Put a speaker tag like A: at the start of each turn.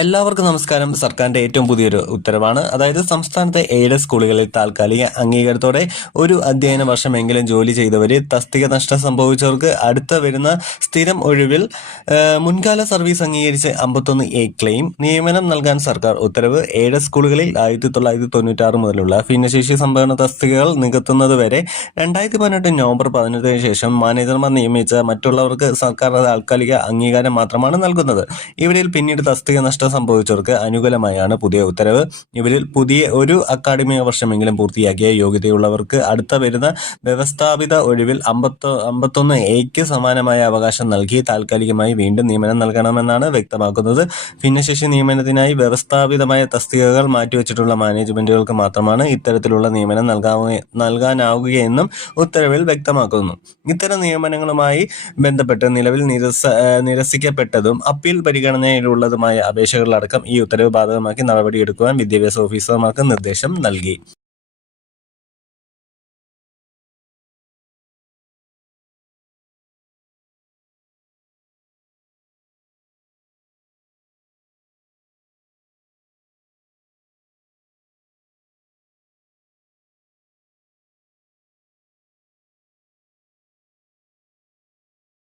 A: എല്ലാവർക്കും നമസ്കാരം. സർക്കാരിന്റെ ഏറ്റവും പുതിയൊരു ഉത്തരവാണ്. അതായത് സംസ്ഥാനത്തെ എയ്ഡ് സ്കൂളുകളിൽ താൽക്കാലിക അംഗീകാരത്തോടെ ഒരു അധ്യയന വർഷമെങ്കിലും ജോലി ചെയ്തവരെ തസ്തിക നഷ്ടം സംഭവിച്ചവർക്ക് അടുത്ത വരുന്ന സ്ഥിരം ഒഴിവിൽ മുൻകാല സർവീസ് അംഗീകരിച്ച് അമ്പത്തൊന്ന് എ ക്ലെയിം നിയമനം നൽകാൻ സർക്കാർ ഉത്തരവ്. എയ്ഡ് സ്കൂളുകളിൽ ആയിരത്തി തൊള്ളായിരത്തി തൊണ്ണൂറ്റാറ് മുതലുള്ള ഭിന്നശേഷി സംഭരണ തസ്തികകൾ നികത്തുന്നതുവരെ രണ്ടായിരത്തി പതിനെട്ട് നവംബർ പതിനെട്ടിന് ശേഷം മാനേജർമാർ നിയമിച്ച മറ്റുള്ളവർക്ക് സർക്കാർ താൽക്കാലിക അംഗീകാരം മാത്രമാണ് നൽകുന്നത്. ഇവരിൽ പിന്നീട് തസ്തിക സംഭവിച്ചവർക്ക് അനുകൂലമായാണ് പുതിയ ഉത്തരവ്. ഇവരിൽ പുതിയ ഒരു അക്കാഡമിക വർഷമെങ്കിലും പൂർത്തിയാക്കിയ യോഗ്യതയുള്ളവർക്ക് അടുത്ത വരുന്ന വ്യവസ്ഥാപിത ഒഴിവിൽ അമ്പത്തൊ അമ്പത്തൊന്ന് എക്ക് സമാനമായ അവകാശം നൽകി താൽക്കാലികമായി വീണ്ടും നിയമനം നൽകണമെന്നാണ് വ്യക്തമാക്കുന്നത്. ഭിന്നശേഷി നിയമനത്തിനായി വ്യവസ്ഥാപിതമായ തസ്തികകൾ മാറ്റിവെച്ചിട്ടുള്ള മാനേജ്മെന്റുകൾക്ക് മാത്രമാണ് ഇത്തരത്തിലുള്ള നിയമനം നൽകാവുക നൽകാനാവുകയെന്നും ഉത്തരവിൽ വ്യക്തമാക്കുന്നു. ഇത്തരം നിയമനങ്ങളുമായി ബന്ധപ്പെട്ട് നിലവിൽ നിരസ നിരസിക്കപ്പെട്ടതും അപ്പീൽ പരിഗണനയിലുള്ളതുമായ അപേക്ഷകളിലടക്കം ഈ ഉത്തരവ് ബാധകമാക്കി നടപടിയെടുക്കുവാൻ വിദ്യാഭ്യാസ ഓഫീസർമാർക്ക് നിർദ്ദേശം നൽകി